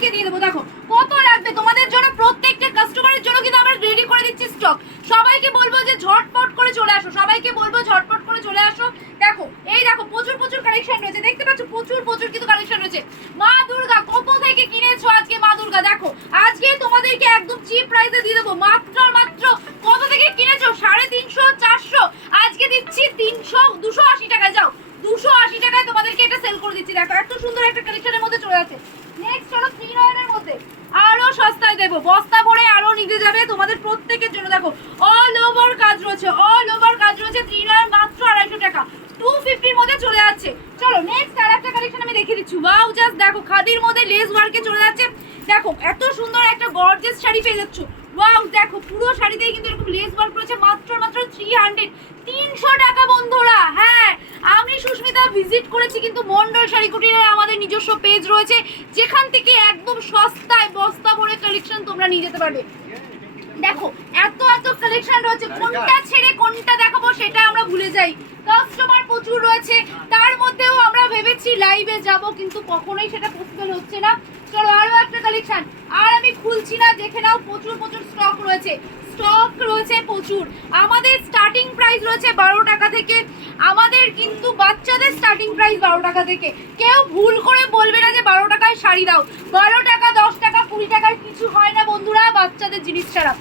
তোমাদেরকে দিয়ে দেবো। দেখো কত লাগবে তোমাদের জন্য, প্রত্যেকটা কাস্টমারের জন্য কিন্তু আমরা রেডি করে দিচ্ছি স্টক। সবাইকে বলবো যে ঝটপট করে চলে আসো, সবাইকে বলবো ঝটপট করে চলে আসো। দেখো এই দেখো প্রচুর প্রচুর কালেকশন রয়েছে, দেখতে পাচ্ছ প্রচুর প্রচুর কিন্তু কালেকশন রয়েছে। মা দুর্গা কত থেকে কিনেছো আজকে? মা দুর্গা দেখো আজকে তোমাদেরকে একদম চিপ প্রাইসে দিয়ে দেবো। মাত্র মাত্র কত থেকে কিনেছো? 350 400, আজকে দিচ্ছি 300 280 টাকায়। যাও 280 টাকায় তোমাদেরকে এটা সেল করে দিচ্ছি। দেখো এত সুন্দর একটা কালেকশনের মধ্যে চলে আছে। নেক্সট হলো 3 এর মধ্যে আরো সস্তায় দেবো, বস্তা ভরে আরো নিতে যাবে তোমাদের প্রত্যেকের জন্য। দেখো অল ওভার কাজ রয়েছে, অল ওভার কাজ রয়েছে। 3 মাত্র 250 টাকা, 250 এর মধ্যে চলে যাচ্ছে। চলো নেক্সট আর একটা কালেকশন আমি দেখিয়ে দিচ্ছি। ওয়াও জাস্ট দেখো খাদির মধ্যে লেস ওয়ার্কে চলে যাচ্ছে। দেখো এত সুন্দর একটা গর্জিয়াস শাড়ি পেয়ে যাচ্ছ। ওয়াও দেখো পুরো শাড়িতেই কিন্তু এরকম লেস ওয়ার্ক রয়েছে। মাত্র মাত্র 300 টাকা বন্ধুরা। হ্যাঁ আমি সুস্মিতা ভিজিট করেছি কিন্তু মন্ডল শাড়ি কুটিরের আমাদের নিজস্ব পেজ রয়েছে, যেখান থেকে একদম সস্তায় বস্তা ভরে কালেকশন তোমরা নিয়ে যেতে পারবে। দেখো এত এত কালেকশন রয়েছে, কোনটা ছেড়ে কোনটা দেখাবো সেটা আমরা ভুলে যাই। কাস্টমার প্রচুর রয়েছে, তার মধ্যেও আমরা ভেবেছি লাইভে যাব, কিন্তু কখনোই সেটা পসিবল হচ্ছে না। চলো আরো একটা কালেকশন, আর আমি খুলছি না, দেখে নাও প্রচুর প্রচুর স্টক রয়েছে, স্টক রয়েছে প্রচুর। আমাদের স্টার্টিং প্রাইস রয়েছে 12 টাকা থেকে, আমাদের কিন্তু বাচ্চাদের স্টার্টিং প্রাইস 12 টাকা থেকে। কেউ ভুল করে বলবে না যে 12 টাকায় শাড়ি দাও। 12 টাকা 10 টাকা 20 টাকায় কিছু হয় না বন্ধুরা বাচ্চাদের জিনিস ছাড়া।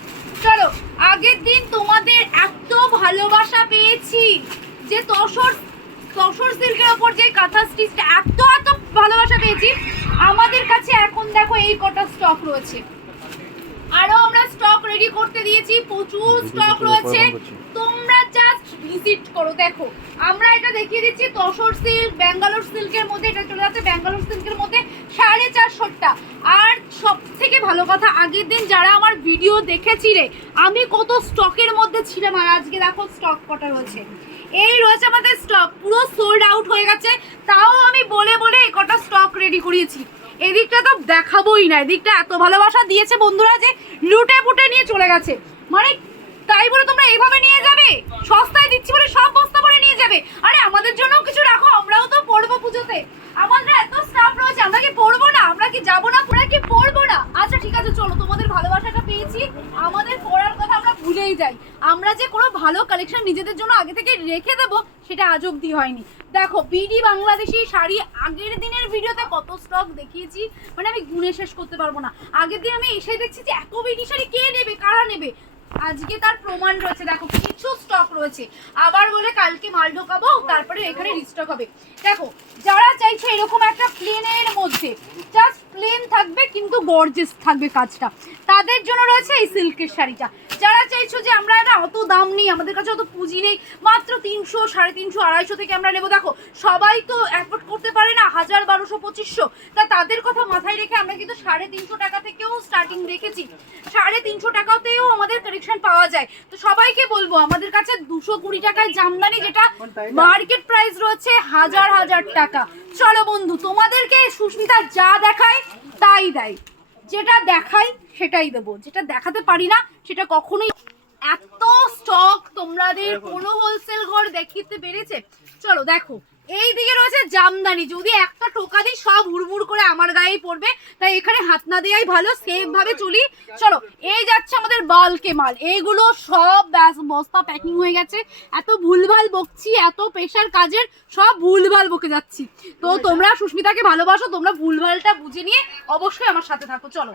চলো আগের দিন তোমাদের এত ভালোবাসা পেয়েছি যে তসর সিল্কের ওপর যে কাঁথা স্টিচটা এত এত ভালোবাসা পেয়েছি, আমাদের কাছে এখন দেখো এই কটা স্টক রয়েছে। আরো আমরা স্টক রেডি করতে দিয়েছি, প্রচুর স্টক রয়েছে, তোমরা জাস্ট ভিজিট করো। দেখো আমরা এটা দেখিয়ে দিচ্ছি তসর সিল্ক, ব্যাঙ্গালোর সিল্কের মধ্যে এটা চলে যাচ্ছে। ব্যাঙ্গালোর সিল্কের মধ্যে 450 আর সব থেকে ভালো কথা আগের দিন যারা আমার ভিডিও দেখেছিলে আমি কত স্টকের মধ্যে ছিলাম, আর আজকে দেখো স্টক কটা রয়েছে। এই রয়েছে আমাদের স্টক, পুরো সোল্ড আউট হয়ে গেছে, তাও আমি বলে বলে এই কটা স্টক রেডি করিয়েছি। এদিকটা তো দেখাবোই না, এদিকটা এত ভালোবাসা দিয়েছে বন্ধুরা যে লুটে পুটে নিয়ে চলে গেছে। মানে তাই বলে তোমরা এইভাবে নিয়ে যাবে? সস্তায় দিচ্ছি বলে সব বস্তা করে নিয়ে যাবে? আরে আমাদের জন্যও কিছু রাখো, আমরাও তো পড়বো পুজোতে। আমাদের এত স্টাফ রয়েছে, আমরা কি পড়বো না? আমরা কি যাবো না? পুরা কি পড়বো না? আচ্ছা ঠিক আছে চলো, তোমাদের ভালোবাসাটা পেয়েছি, আমাদের পড়ার কথা আমরা ভুলেই যাই। আমরা যে কোনো ভালো কালেকশন নিজেদের জন্য আগে থেকে রেখে দেবো সেটা আজ অব্দি হয়নি। দেখো বিডি বাংলাদেশি শাড়ি আগের দিনের ভিডিওতে কত স্টক দেখিয়েছি, মানে আমি গুণে শেষ করতে পারবো না। আগের দিন আমি এসে দেখছি যে এত বিডি শাড়ি কে নেবে, কারা নেবে, আজকে তার প্রমাণ রয়েছে। দেখো কিছু স্টক রয়েছে, আবার বলে কালকে মাল ঢোকাবো তারপরে এখানে রিস্টক হবে। দেখো যারা চাইছে এরকম একটা প্লেনের মধ্যে, জাস্ট প্লেন থাকবে কিন্তু গর্জিয়াস থাকবে কাজটা, তাদের জন্য রয়েছে এই সিল্কের শাড়িটা। যারা চাইছো যে আমরা না অত দাম নেই, আমাদের কাছে অত পুঁজি নেই, মাত্র 300 350 250 থেকে আমরা নেবো। দেখো সবাই তো অ্যাফোর্ড করতে পারে না 1000 1200 2500, তা তাদের কথা মাথায় রেখে আমরা কিন্তু 350 টাকা থেকেও স্টার্টিং রেখেছি। 350 টাকাতেও আমাদের কালেকশন পাওয়া যায়। তো সবাইকে বলবো আমাদের কাছে 220 টাকায় জামদানি, যেটা মার্কেট প্রাইস রয়েছে 1000 টাকা। চলো বন্ধু তোমাদেরকে সুস্মিতা যা দেখায় তাই দেয়, যেটা দেখাই সেটাই দেবো, যেটা দেখাতে পারি না সেটা কখনোই। এত স্টক তোমাদের কোনো হোলসেল ঘর দেখিতে পেরেছে? চলো দেখো এই দিকে রয়েছে জামদানি, যদি একটা টোকা দিই সব হুড়মুড় করে আমার গায়েই পড়বে, তাই এখানে হাত না দেওয়াই ভালো, সেফ ভাবে চলি। চলো এই যাচ্ছে আমাদের বালকে মাল, এইগুলো সব বস্তা প্যাকিং হয়ে গেছে। এত ভুলভাল বকছি, এত প্রেশার কাজের, সব ভুলভাল বকে যাচ্ছি। তো তোমরা সুস্মিতাকে ভালোবাসো, তোমরা ভুলভালটা বুঝে নিয়ে অবশ্যই আমার সাথে থাকো। চলো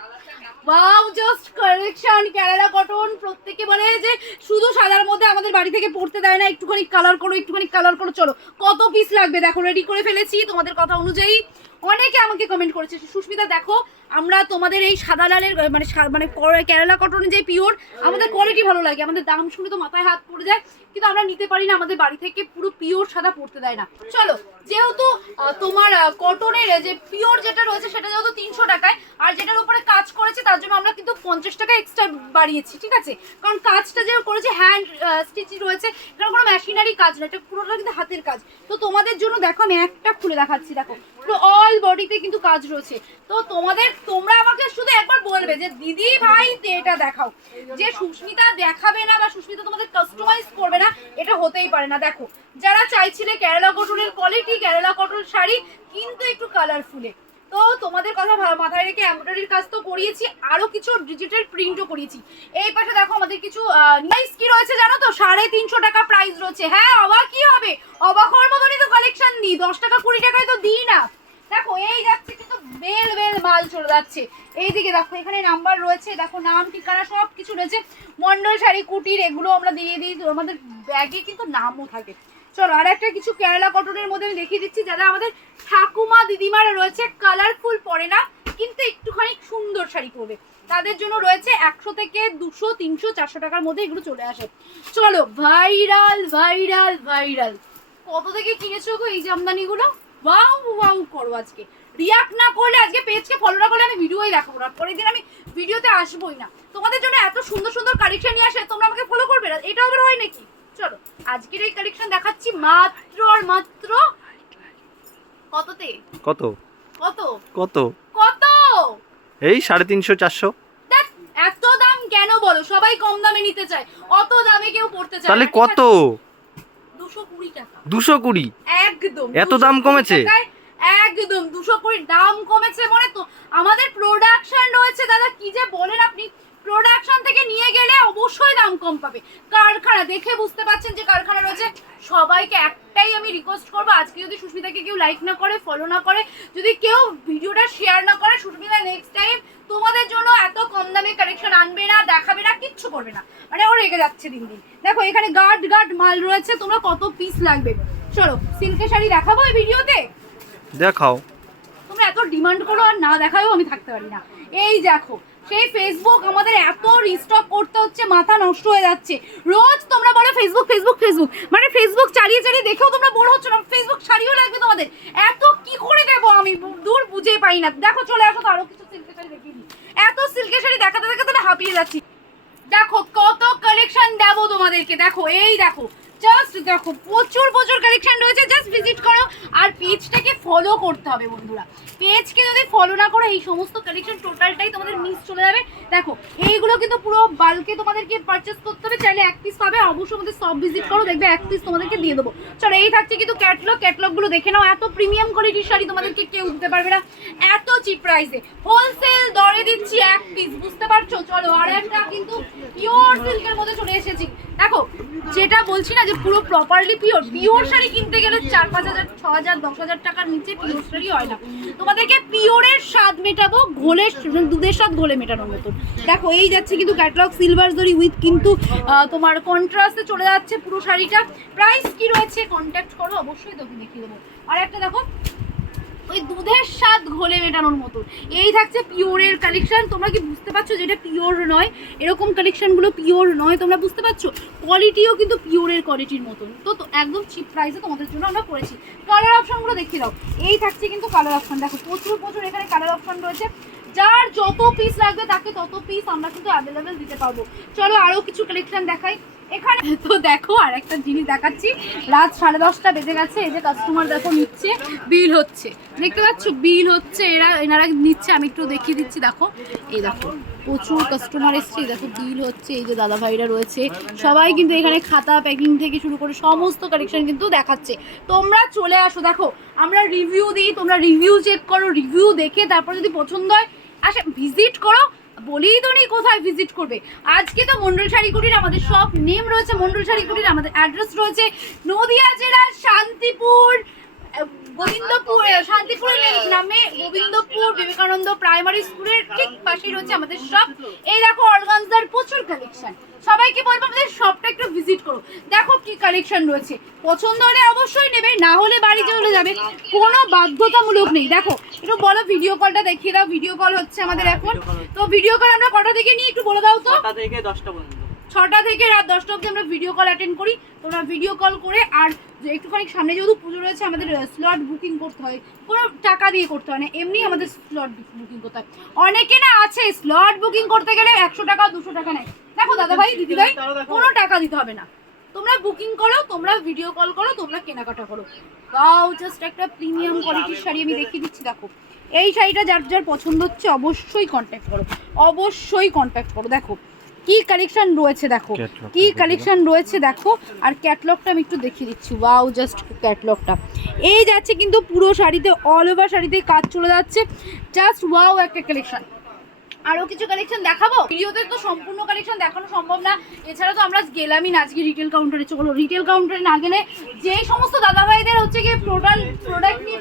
wow just collection, Kerala cotton. প্রত্যেকে বলে যে শুধু সাদার মধ্যে আমাদের বাড়ি থেকে পড়তে দেয় না, একটুখানি কালার করো একটুখানি কালার করো। চলো কত পিস লাগবে দেখো, রেডি করে ফেলেছি তোমাদের কথা অনুযায়ী। অনেকে আমাকে কমেন্ট করেছে সুস্মিতা দেখো আমরা তোমাদের এই সাদা লালের মানে কেরালা কটনের যে পিওর, আমাদের কোয়ালিটি ভালো লাগে, আমাদের দাম শুনে তো মাথায় হাত পড়ে যায়, কিন্তু আমরা নিতে পারি না, আমাদের বাড়ি থেকে পুরো পিওর সাদা পড়তে দেয় না। চলো যেহেতু তোমার কটনের যে পিওর যেটা রয়েছে সেটা যেহেতু 300 টাকায়, আর যেটার উপরে কাজ করেছে তার জন্য আমরা কিন্তু 50 টাকা এক্সট্রা বাড়িয়েছি, ঠিক আছে? কারণ কাজটা যে করেছে হ্যান্ড স্টিচিং রয়েছে, কারণ কোনো মেশিনারি কাজ না, এটা পুরোটা কিন্তু হাতের কাজ। তো তোমাদের জন্য দেখো আমি একটা খুলে দেখাচ্ছি, দেখো পুরো অল বডিতে কিন্তু কাজ রয়েছে। তো তোমরা আমাকে শুধু একবার বলবে যে দিদি ভাই এটা দেখাও, যে সুস্মিতা দেখাবে না বা সুস্মিতা তোমাদের কাস্টমাইজ করবে না, এটা হতেই পারে না। দেখো যারা চাইছিলে কেরালা কটনের কোয়ালিটি, কেরালা কটন শাড়ি কিন্তু একটু কালারফুলে, তো তোমাদের কথা মাথায় রেখে এমব্রয়ডারির কাজ তো করিয়েছি, আরো কিছু ডিজিটাল প্রিন্টও করিয়েছি। এই পাশে দেখো আমাদের কিছু প্রাইস কি রয়েছে জানো তো, 350 টাকা প্রাইস রয়েছে। হ্যাঁ অবাক কি হবে, অবাক হওয়ার মতনই তো কালেকশন দিই, 10 টাকা 20 টাকায় তো দিই না। দেখো এই যাচ্ছে কিন্তু বেল বেল মাল চলে যাচ্ছে। এইদিকে দেখো এখানে নাম্বার রয়েছে, দেখো নাম ঠিকানা সব কিছু রয়েছে। মন্ডল শাড়ি কুটির এগুলো আমরা দিয়ে দিই, আমাদের ব্যাগে কিন্তু নামও থাকে। চলো আর একটা কিছু কেরালা কটনের মধ্যে আমি দেখিয়ে দিচ্ছি, যারা আমাদের ঠাকুমা দিদিমারা রয়েছে, কালারফুল পরে না কিন্তু একটুখানি সুন্দর শাড়ি পরবে, তাদের জন্য রয়েছে 100 থেকে 200 300 400 টাকার মধ্যে এগুলো চলে আসে। চলো ভাইরাল ভাইরাল ভাইরাল, কত থেকে কিনেছো গো এই জামদানিগুলো? ওয়াও ওয়াও করো, আজকে রিয়াক্ট না করলে, আজকে পেজকে ফলো না করলে আমি ভিডিওই দেখাবো না, পরের দিন আমি ভিডিওতে আসবোই না। তোমাদের জন্য এত সুন্দর সুন্দর কালেকশন নিয়ে আসে, তোমরা আমাকে ফলো করবে না, এটা আবার হয় নাকি? চলো আজকের এই কালেকশন দেখাচ্ছি মাত্র আর মাত্র কততে? কত কত কত কত? এই 350 400। এত দাম কেন বলো? সবাই কম দামে নিতে চায়, অত দামে কেউ পড়তে চায় তাহলে না। কত? 220 টাকা। 220? একদম এত দাম কমেছে? একদম 220 দাম কমেছে মনে তো। আমাদের প্রোডাকশন রয়েছে দাদা, কি যে বলেন আপনি, প্রোডাকশন থেকে নিয়ে গেলে অবশ্যই দাম কম পাবে। কারখানা দেখে বুঝতে পারছেন যে কারখানা রয়েছে। সবাইকে একটাই আমি রিকোয়েস্ট করবো, আজকে যদি সুস্মিতাকে কেউ লাইক না করে, ফলো না করে, যদি কেউ ভিডিওটা শেয়ার না করে, সুস্মিতা নেক্সট টাইম তোমাদের জন্য এত কম দামে কালেকশন আনবে না, দেখাবে না, কিচ্ছু করবে না। মানে ও রেগে যাচ্ছে দিন দিন। দেখো এখানে গার্ড গার্ড মাল রয়েছে, তোমরা কত পিস লাগবে? চলো সিল্কের শাড়ি দেখাবো এই ভিডিওতে, দেখাও। তোমরা এত ডিমান্ড করো আর না দেখাও আমি থাকতে পারি না। এই দেখো সেই ফেসবুক আমাদের এত রিস্টক করতে হচ্ছে, মাথা নষ্ট হয়ে যাচ্ছে। রোজ তোমরা বলো ফেসবুক ফেসবুক ফেসবুক, মানে ফেসবুক চালিয়ে চালিয়ে দেখেও তোমরা বোর হচ্ছ না। ফেসবুক শাড়িও লাগবে তোমাদের, এত কি করে দেবো আমি দূর বুঝে পাই না। দেখো চলে আসো তো আরো কিছু সিল্কের শাড়ি দেখিয়ে দিই। এত সিল্কের শাড়ি দেখাতে দেখাতে আমি হাঁপিয়ে যাচ্ছি। দেখো কত কালেকশন দেবো তোমাদেরকে, দেখো এই দেখো জাস্ট দেখো প্রচুর প্রচুর কালেকশন রয়েছে। জাস্ট ভিজিট করো আর পেজটাকে ফলো করতে হবে বন্ধুরা। পেজকে যদি ফলো না করো এই সমস্ত কালেকশন টোটালটাই তোমাদের মিস চলে যাবে। দেখো এইগুলো কিন্তু পুরো বাল্কে তোমাদেরকে পারচেস করতে হবে, চাইলে এক পিস পাবে, অবশ্যই আমাদের সব ভিজিট করো, দেখবে এক পিস তোমাদেরকে দিয়ে দেবো। চলো এই থাকছে কিন্তু ক্যাটলগুলো দেখে নাও, এত প্রিমিয়াম কোয়ালিটির শাড়ি তোমাদেরকে কেউ দিতে পারবে না এত চিপ প্রাইসে। হোলসেল দরে দিচ্ছি এক পিস, বুঝতে পারছো? চলো আর একটা কিন্তু পিওর সিল্কের মধ্যে চলে এসেছি। দেখো যেটা বলছি না যে পুরো প্রপারলি পিওর শাড়ি কিনতে গেলে 4-5 হাজার 6 হাজার 10 হাজার টাকার নিচে পিওর শাড়ি হয় না। তোমাদেরকে পিওরের স্বাদ মেটাবো, ঘোলের দুধের স্বাদ ঘোলে মেটানোর মতো। দেখো এই যাচ্ছে কিন্তু ক্যাটালগ সিলভার জরি উইথ কিন্তু তোমার কন্ট্রাস্টে চলে যাচ্ছে পুরো শাড়িটা। প্রাইস কি রয়েছে কন্ট্যাক্ট করো, অবশ্যই তোকে দেখিয়ে দেবো। আর একটা দেখো ওই দুধের স্বাদ ঘোলে মেটানোর মতো, এই থাকছে পিওরের কালেকশন। তোমরা কি বুঝতে পারছো যেটা পিওর নয়? এরকম কালেকশনগুলো পিওর নয়, তোমরা বুঝতে পারছো? কোয়ালিটিও কিন্তু পিওরের কোয়ালিটির মতন। তো একদম চিপ প্রাইসে তোমাদের জন্য আমরা করেছি। কালার অপশনগুলো দেখিয়ে দাও। এই থাকছে কিন্তু কালার অপশন, দেখো প্রচুর প্রচুর এখানে কালার অপশন রয়েছে। যার যত পিস লাগবে তাকে তত পিস আমরা কিন্তু অ্যাভেলেবেল দিতে পারবো। চলো আরও কিছু কালেকশন দেখাই এখানে। তো দেখো আর একটা জিনিস দেখাচ্ছি, রাত 10:30 বেজে গেছে। এই যে কাস্টমার দেখো নিচ্ছে, বিল হচ্ছে, দেখতে পাচ্ছ বিল হচ্ছে, এনারা নিচ্ছে। আমি একটু দেখিয়ে দিচ্ছি, দেখো এই দেখো প্রচুর কাস্টমার এসছে, দেখো বিল হচ্ছে। এই যে দাদা ভাইরা রয়েছে, সবাই কিন্তু এখানে খাতা প্যাকিং থেকে শুরু করে সমস্ত কালেকশন কিন্তু দেখাচ্ছে। তোমরা চলে আসো, দেখো আমরা রিভিউ দিই, তোমরা রিভিউ চেক করো, রিভিউ দেখে তারপর যদি পছন্দ হয় আসে ভিজিট করো। বলেই তো নেই কোথায় ভিজিট করবে। আজকে তো মন্ডল শাড়ি কুটির আমাদের সব নেম রয়েছে, মন্ডল শাড়ি কুটির আমাদের অ্যাড্রেস রয়েছে নদিয়া জেলার শান্তিপুর, শান্তিপুরের নামে গোবিন্দপুর বিবেকানন্দ প্রাইমারি স্কুলের ঠিক পাশেই রয়েছে আমাদের শপ। এই দেখো অর্গানজার প্রচুর কালেকশন, সবাইকে বলবো আমাদের শপটা একটু ভিজিট করো। দেখো কি কালেকশন রয়েছে, পছন্দ হলে অবশ্যই নেবে, না হলে বাড়ি চলে যাবে, কোনো বাধ্যতামূলক নেই। দেখো একটু বলো, ভিডিও কলটা দেখিয়ে দাও। ভিডিও কল হচ্ছে আমাদের এখন। তো ভিডিও কল আমরা কটা থেকে নিই একটু বলে দাও তো? 6টা থেকে 10টা পর্যন্ত। 6টা থেকে রাত 10টা অবধি আমরা ভিডিও কল অ্যাটেন্ড করি। তোমরা ভিডিও কল করে, আর একটুখানি সামনে যেহেতু পুজো রয়েছে আমাদের স্লট বুকিং করতে হয়, কোনো টাকা দিয়ে করতে হয় না, এমনি আমাদের স্লট বুকিং করতে হয়। অনেকে না আছে স্লট বুকিং করতে গেলে 100 টাকা 200 টাকা নেয়। দেখো দাদা ভাই দিদি ভাই কোনো টাকা দিতে হবে না, তোমরা বুকিং করো, তোমরা ভিডিও কল করো, তোমরা কেনাকাটা করো। ওয়াও জাস্ট একটা প্রিমিয়াম কোয়ালিটির শাড়ি আমি দেখিয়ে দিচ্ছি। দেখো এই শাড়িটা যার যার পছন্দ হচ্ছে অবশ্যই কন্ট্যাক্ট করো, অবশ্যই কন্ট্যাক্ট করো। দেখো কি কালেকশন রয়েছে দেখো, Catalog কি টা কালেকশন রয়েছে দেখো। আর ক্যাটলগটা আমি একটু দেখিয়ে দিচ্ছি, ওয়াও জাস্ট ক্যাটলগটা এই যাচ্ছে কিন্তু পুরো শাড়িতে, অল ওভার শাড়িতে কাজ চলে যাচ্ছে, জাস্ট ওয়াও একটা কালেকশন। আরো কিছু কালেকশন দেখাবো, ভিডিওতে তো সম্পূর্ণ কালেকশন দেখানো সম্ভব না, এছাড়া তো আমরা গেলামই না আজকে রিটেল কাউন্টারে। চলো রিটেল কাউন্টারে না গেলে যেই সমস্ত দাদাভাইদের হচ্ছে গিয়ে টোটাল প্রোডাক্ট নিয়ে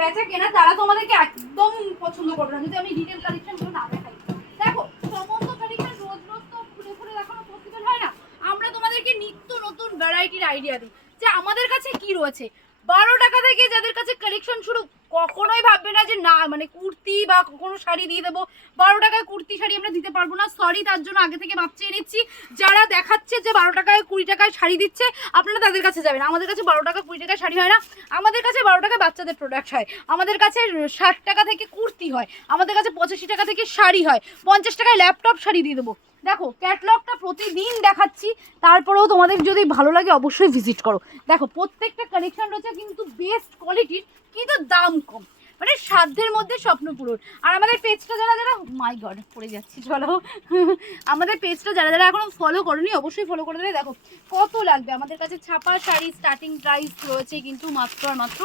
বেচা কেনা, তারা তো আমাদেরকে একদম পছন্দ করবে না যদি আমি রিটেল কালেকশনগুলো না দেখাই। দেখো সমস্ত কালেকশন রোজ রোজ তো খুলে খুলে দেখানো পসিবল হয় না, আমরা তোমাদেরকে নিত্য নতুন ভ্যারাইটির আইডিয়া দিই যে আমাদের কাছে কি রয়েছে। 12 টাকা থেকে যাদের কাছে কালেকশন শুরু, কখনোই ভাববে না যে না মানে কুর্তি বা কোনো শাড়ি দিয়ে দেবো, 12 টাকায় কুর্তি শাড়ি আমরা দিতে পারবো না, সরি তার জন্য আগে থেকে মাপ চেয়ে নিচ্ছি। যারা দেখাচ্ছে যে 12 টাকায় 20 টাকায় শাড়ি দিচ্ছে, আপনারা তাদের কাছে যাবেন। আমাদের কাছে 12 টাকা 20 টাকায় শাড়ি হয় না, আমাদের কাছে 12 টাকায় বাচ্চাদের প্রোডাক্ট হয়, আমাদের কাছে 60 টাকা থেকে কুর্তি হয়, আমাদের কাছে 85 টাকা থেকে শাড়ি হয়, 50 টাকায় ল্যাপটপ শাড়ি দিয়ে দেবো। দেখো ক্যাটলগটা প্রতিদিন দেখাচ্ছি, তারপরেও তোমাদের যদি ভালো লাগে অবশ্যই ভিজিট করো। দেখো প্রত্যেকটা কালেকশন রয়েছে কিন্তু বেস্ট কোয়ালিটির, কিন্তু দাম কম, মানে সাধ্যের মধ্যে স্বপ্ন পূরণ। আর আমাদের পেজটা যারা যারা, মাই গড পড়ে যাচ্ছি, চলো আমাদের পেজটা যারা যারা এখনো ফলো করোনি অবশ্যই ফলো করে দেবে। দেখো কত লাগবে, আমাদের কাছে ছাপা শাড়ি স্টার্টিং প্রাইস রয়েছে কিন্তু মাত্র আর মাত্র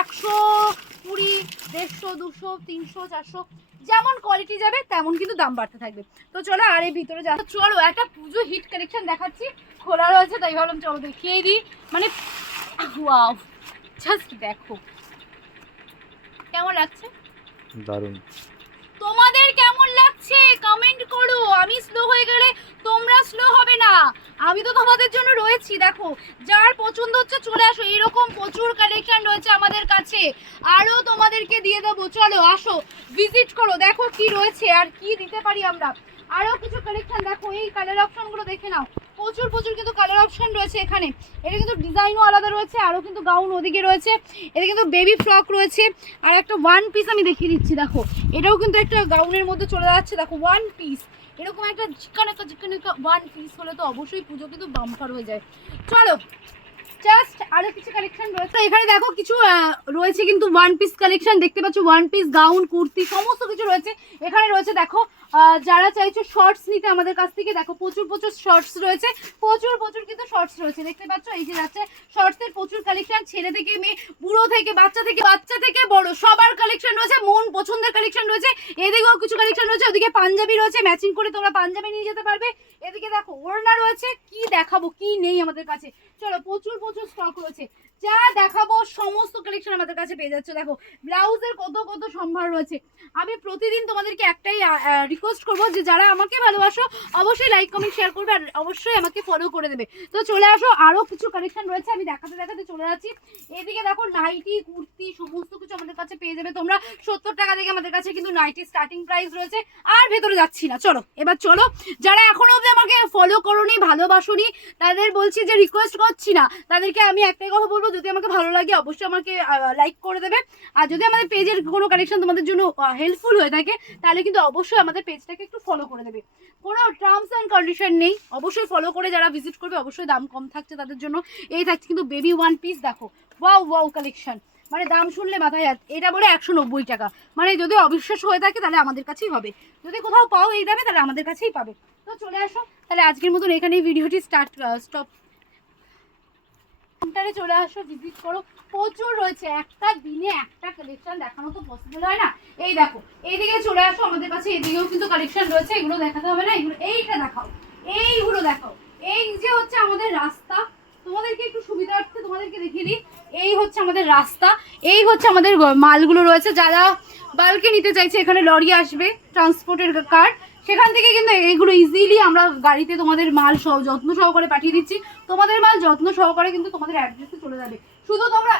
120, 150, 200, 300, 400, যেমন কোয়ালিটি যাবে তেমন কিন্তু দাম বাড়তে থাকবে। তো চলো আর এই ভিতরে যা, চলো একটা পুজো হিট কালেকশন দেখাচ্ছি, খোলা রয়েছে তাই ভাবলাম চলো দেখিয়েই দিই। মানে ওয়াও জাস্ট দেখো কেমন লাগছে, দারুণ। তোমাদের কেমন লাগছে কমেন্ট করো, আমি স্লো হয়ে গেলে তোমরা স্লো হবে না, আমি তো তোমাদের জন্য রয়েছি। দেখো যার পছন্দ হচ্ছে চলে আসো, এরকম প্রচুর কালেকশন রয়েছে আমাদের কাছে, আরো তোমাদেরকে দিয়ে দেবো। চলো আসো ভিজিট করো, দেখো কি রয়েছে আর কি দিতে পারি আমরা। আরো কিছু কালেকশন দেখো, এই কালার অপশনগুলো দেখে নাও, প্রচুর প্রচুর কিন্তু কালার অপশন রয়েছে এখানে। এটা কিন্তু ডিজাইনও আলাদা রয়েছে, আরও কিন্তু গাউন ওদিকে রয়েছে, এটা কিন্তু বেবি ফ্রক রয়েছে, আর একটা ওয়ান পিস আমি দেখিয়ে দিচ্ছি। দেখো এটাও কিন্তু একটা গাউনের মধ্যে চলে যাচ্ছে, দেখো ওয়ান পিস, এরকম একটা চিকন ওয়ান পিস হলে তো অবশ্যই পুজো কিন্তু বাম্পার হয়ে যায়। চলো জাস্ট আরো কিছু কালেকশন রয়েছে এখানে, দেখো কিছু রয়েছে কিন্তু ওয়ান পিস কালেকশন দেখতে পাচ্ছ, ওয়ান পিস গাউন কুর্তি সমস্ত কিছু রয়েছে এখানে রয়েছে। দেখো যারা চাইছো শর্টস নিতে আমাদের কাছ থেকে, দেখো প্রচুর প্রচুর শর্টস রয়েছে, প্রচুর প্রচুর কিন্তু শর্টস রয়েছে দেখতে পাচ্ছ, এই যে যাচ্ছে শর্টসের প্রচুর কালেকশন, ছেলে থেকে মেয়ে, বুড়ো থেকে বাচ্চা থেকে বড় সবার কালেকশন রয়েছে, মন পছন্দের কালেকশন রয়েছে। এদিকেও কিছু কালেকশন রয়েছে, ওদিকে পাঞ্জাবি রয়েছে, ম্যাচিং করে তোমরা পাঞ্জাবি নিয়ে যেতে পারবে। এদিকে দেখো ওড়না রয়েছে, কি দেখাবো কি নেই আমাদের কাছে, চলো প্রচুর প্রচুর স্টক রয়েছে, যা দেখাবো সমস্ত কালেকশন আমাদের কাছে পেয়ে যাচ্ছে। দেখো ব্লাউজের কত কত সম্ভার রয়েছে। আমি প্রতিদিন তোমাদেরকে একটাই রিকোয়েস্ট করবো যে যারা আমাকে ভালোবাসো অবশ্যই লাইক কমেন্ট শেয়ার করবে আর অবশ্যই আমাকে ফলো করে দেবে। তো চলে আসো, আরও কিছু কালেকশন রয়েছে, আমি দেখাতে দেখাতে চলে যাচ্ছি। এদিকে দেখো নাইটি কুর্তি সমস্ত কিছু আমাদের কাছে পেয়ে যাবে তোমরা। 70 টাকা থেকে আমাদের কাছে কিন্তু নাইটি স্টার্টিং প্রাইস রয়েছে। আর ভেতরে যাচ্ছি না, চলো এবার চলো, যারা এখনো অবধি আমাকে ফলো করোনি ভালোবাসোনি তাদের বলছি যে রিকোয়েস্ট করছি না, তাদেরকে আমি একটাই কথা বলবো, যদি আমাকে ভালো লাগে অবশ্যই আমাকে লাইক করে দেবে। আর যদি আমাদের পেজের কোনো কালেকশন তোমাদের জন্য হেল্পফুল হয়ে থাকে তাহলে কিন্তু অবশ্যই আমাদের পেজটাকে একটু ফলো করে দেবে, কোনো টার্মস অ্যান্ড কন্ডিশন নেই, অবশ্যই ফলো করে যারা ভিজিট করবে অবশ্যই দাম কম থাকছে তাদের জন্য। এই থাকছে কিন্তু বেবি ওয়ান পিস, দেখো ওয়াও ওয়াও কালেকশন, মানে দাম শুনলে মাথায় এটা বলে 190 টাকা, মানে যদি অবিশ্বাস হয়ে থাকে তাহলে আমাদের কাছেই হবে, যদি কোথাও পাও এই দামে তাহলে আমাদের কাছেই পাবে। তো চলে আসো তাহলে আজকের মতন এখানেই ভিডিওটি স্টপ, কাউন্টারে চলে আসো ভিজিট করো, প্রচুর রয়েছে, একটা দিনে একটা কালেকশন দেখানো তো পসিবল হয় না। এই দেখো এইদিকে চলে আসো আমাদের কাছে, এদিকেও কিন্তু কালেকশন রয়েছে, এগুলো দেখাতে হবে না, এগুলো এইটা দেখাও, এইগুলো দেখাও। এই যে হচ্ছে আমাদের রাস্তা, তোমাদেরকে একটু সুবিধার্থে তোমাদেরকে দেখিয়ে দিই, এই হচ্ছে আমাদের রাস্তা, এই হচ্ছে আমাদের মালগুলো রয়েছে। যারা বাল্কে নিতে চাইছে এখানে লরি আসবে, ট্রান্সপোর্টের কার, সেখান থেকে কিন্তু এইগুলো ইজিলি আমরা গাড়িতে তোমাদের মাল যত্ন সহকারে পাঠিয়ে দিচ্ছি, তোমাদের মাল যত্ন সহকারে কিন্তু তোমাদের অ্যাড্রেসে চলে যাবে, শুধু তোমরা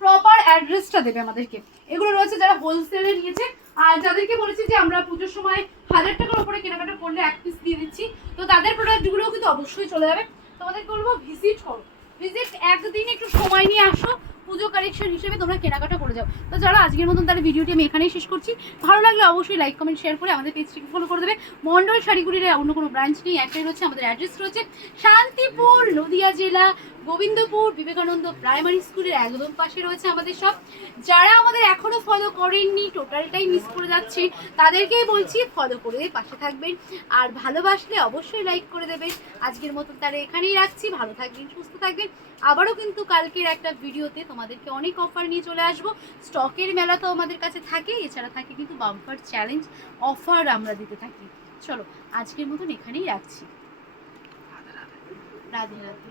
প্রপার অ্যাড্রেসটা দেবে আমাদেরকে। এগুলো রয়েছে যারা হোলসেলে নিয়েছে, আর যাদেরকে বলেছি যে আমরা পুজোর সময় 1000 টাকার উপরে কেনাকাটা করলে এক পিস দিয়ে দিচ্ছি, তো তাদের প্রোডাক্টগুলোও কিন্তু অবশ্যই চলে যাবে। তোমাদেরকে বলবো ভিজিট করো, ভিজিট একদিন একটু সময় নিয়ে আসো, পুজো কালেকশন হিসেবে তোমরা কেনাকাটা করে যাও। তো যারা আজকের মতন তার ভিডিওটি আমি এখানেই শেষ করছি। ভালো লাগলে অবশ্যই লাইক কমেন্ট শেয়ার করে আমাদের পেজটিকে ফলো করে দেবে। মন্ডল শাড়িগুলির অন্য কোনো ব্রাঞ্চ নেই, একটাই রয়েছে, আমাদের অ্যাড্রেস রয়েছে শান্তিপুর, নদিয়া জেলা, গোবিন্দপুর বিবেকানন্দ প্রাইমারি স্কুলের একদম পাশে রয়েছে আমাদের সব। যারা আমাদের এখনো ফলো করেননি, টোটালটাই মিস করে যাচ্ছে, তাদেরকেই বলছি ফলো করে পাশে থাকবেন। আর ভালোবাসলে অবশ্যই লাইক করে দেবেন। আজকের মতন তারা এখানেই রাখছি। ভালো থাকবেন, সুস্থ থাকবেন। আবারও কিন্তু কালকের একটা ভিডিওতে তোমাদেরকে অনেক অফার নিয়ে চলে আসবো। স্টকের মেলা তো আমাদের কাছে থাকে, এছাড়া থাকে কিন্তু বাম্পার চ্যালেঞ্জ অফার আমরা দিতে থাকি। চলো আজকের মতন এখানেই রাখছি। রাধে রাধে।